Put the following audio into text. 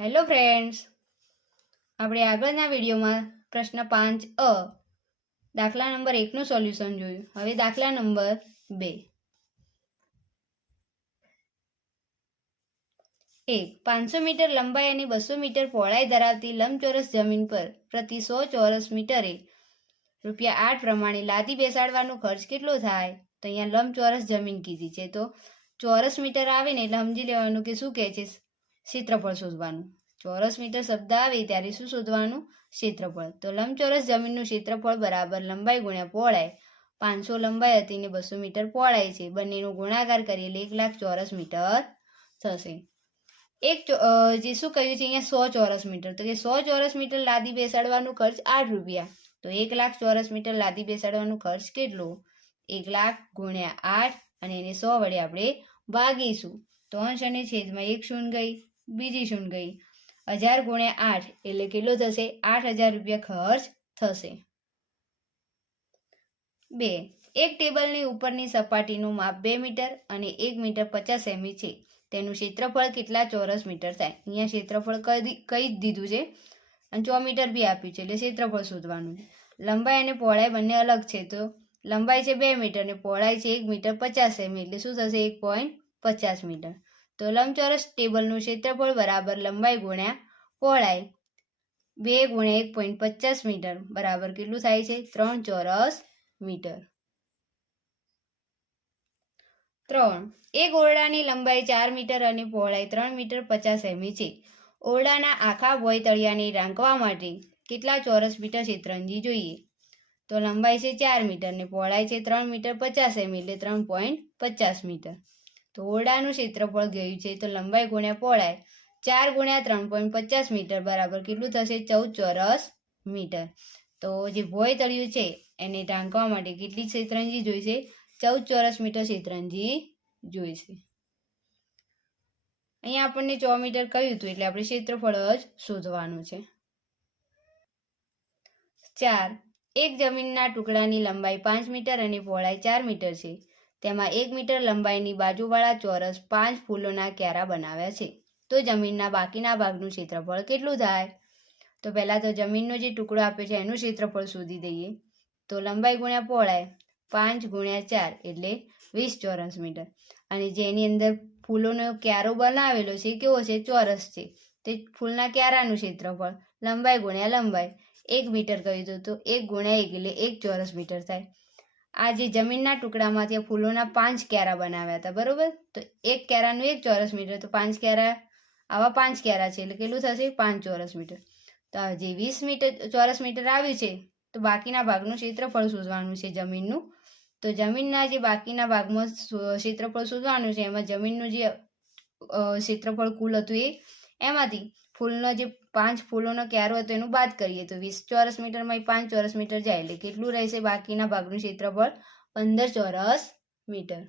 Hello friends, આપણે આગળના વિડીયોમાં પ્રશ્ન 5 દાખલા નંબર 1નું સોલ્યુશન જોયું. હવે દાખલા નંબર 2. 1. 500 મીટર લંબાઈ અને 200 મીટર પહોળાઈ ધરાવતી લંબચોરસ જમીન પર પ્રતિ 100 ચોરસ મીટરે ₹8 પ્રમાણે લાદી બેસાડવાનો ખર્ચ કેટલો થાય? તો અહીંયા લંબચોરસ જમીન કીધી છે, તો ચોરસ મીટર આવે ને એટલે સમજી લેવાનું કે શું કહે છે, ક્ષેત્રફળ શોધવાનું. ચોરસ મીટર શબ્દ આવે ત્યારે શું શોધવાનું? ક્ષેત્રફળ. તો લંબચોરસ જમીનનું ક્ષેત્રફળ બરાબર લંબાઈ ગુણ્યા પહોળાઈ. 500 લંબાઈ હતી ને 200 મીટર પહોળાઈ છે, બંનેનો ગુણાકાર કરીએ એટલે 1,00,000 ચોરસ મીટર થશે. જે શું કહ્યું છે અહીંયા 100 ચોરસ મીટર, તો કે 100 ચોરસ મીટર લાદી બેસાડવાનું ખર્ચ ₹8. તો 1,00,000 ચોરસ મીટર લાદી બેસાડવાનું ખર્ચ કેટલો? 1,00,000 ગુણ્યા 8 અને એને 100 વડે આપણે ભાગીશું. તો અંશ અને છેદમાં એક શૂન્ય ગઈ, બીજી શૂન્ય ગઈ. 1000 ગુણ્યા 8 એટલે કેટલો થશે? ₹8,000 ખર્ચ થશે. 2. એક ટેબલની ઉપરની સપાટીનું માપ 2 મીટર અને 1 મીટર 50 સેમી છે. તેનું ક્ષેત્રફળ કેટલા ચોરસ મીટર થાય? અહીંયા ક્ષેત્રફળ કઈ જ દીધું છે અને 100 મીટર બી આપ્યું છે, એટલે ક્ષેત્રફળ શોધવાનું. લંબાઈ અને પહોળાઈ બંને અલગ છે, તો લંબાઈ છે 2 મીટર અને પહોળાઈ છે 1 મીટર 50 સેમી, એટલે શું થશે? 1.50 મીટર. તો લંબચોરસ ટેબલનું ક્ષેત્રફળ બરાબર લંબાઈ ગુણ્યા પહોળાઈ 2 ગુણ્યા 1.50 મીટર બરાબર કેટલું થાય છે? 3 ચોરસ મીટર. 3. એક ઓરડાની લંબાઈ 4 મીટર અને પહોળાઈ 3 મીટર 50 સેમી છે. ઓરડાના આખા ભોંય તળિયાને ઢાંકવા માટે કેટલા ચોરસ મીટર શેતરંજી જોઈએ? તો લંબાઈ છે 4 મીટર ને પહોળાઈ છે 3 મીટર 50 સેમી, એટલે 3.50 મીટર. તો ઓરડાનું ક્ષેત્રફળ ગયું છે, તો લંબાઈ ગુણ્યા પહોળાઈ 4 ગુણ્યા 3.50 મીટર બરાબર કેટલું થશે? 14 ચોરસ મીટર. તો જે ભોંય તળિયું છે એને ઢાંકવા માટે કેટલી શેતરંજી જોઈશે? 14 ચોરસ મીટર શેતરંજી જોઈશે. અહીંયા આપણને 100 મીટર કહ્યું હતું, એટલે આપણે ક્ષેત્રફળ જ શોધવાનું છે. 4. એક જમીનના ટુકડાની લંબાઈ 5 મીટર અને પહોળાઈ 4 મીટર છે. તેમાં 1 મીટર લંબાઈની બાજુવાળા ચોરસ 5 ફૂલોના ક્યારા બનાવ્યા છે. તો જમીનના બાકીના ભાગનું ક્ષેત્રફળ કેટલું થાય? તો પહેલાં તો જમીનનો જે ટુકડો આપ્યો છે એનું ક્ષેત્રફળ શોધી દઈએ. તો લંબાઈ ગુણ્યા પહોળાઈ 5 ગુણ્યા 4 એટલે 20 ચોરસ મીટર. અને જેની અંદર ફૂલોનો ક્યારો બનાવેલો છે કેવો છે? ચોરસ છે. તે ફૂલના ક્યારાનું ક્ષેત્રફળ લંબાઈ ગુણ્યા લંબાઈ 1 મીટર કહ્યું હતું, તો 1 ગુણ્યા 1 એટલે 1 ચોરસ મીટર થાય. આ જે જમીનના ટુકડામાંથી ફૂલોના 5 ક્યારા બનાવ્યા હતા, બરોબર? તો 1 ક્યારાનું 1 ચોરસ મીટર, તો 5 ક્યારા, આવા 5 ક્યારા છે એટલે કેટલું થશે? 5 ચોરસ મીટર. તો જે 20 મીટર ચોરસ મીટર આવ્યું છે, તો બાકીના ભાગનું ક્ષેત્રફળ શોધવાનું છે જમીનનું. તો જમીનના જે બાકીના ભાગમાં ક્ષેત્રફળ શોધવાનું છે, એમાં જમીનનું જે ક્ષેત્રફળ કુલ હતું એમાંથી ફૂલનો જે 5 ફૂલોનો ક્યારો હતો એનું બાદ કરીએ, તો 20 ચોરસ મીટરમાં 5 ચોરસ મીટર જાય એટલે કેટલું રહેશે? બાકીના ભાગનું ક્ષેત્રફળ 15 ચોરસ મીટર.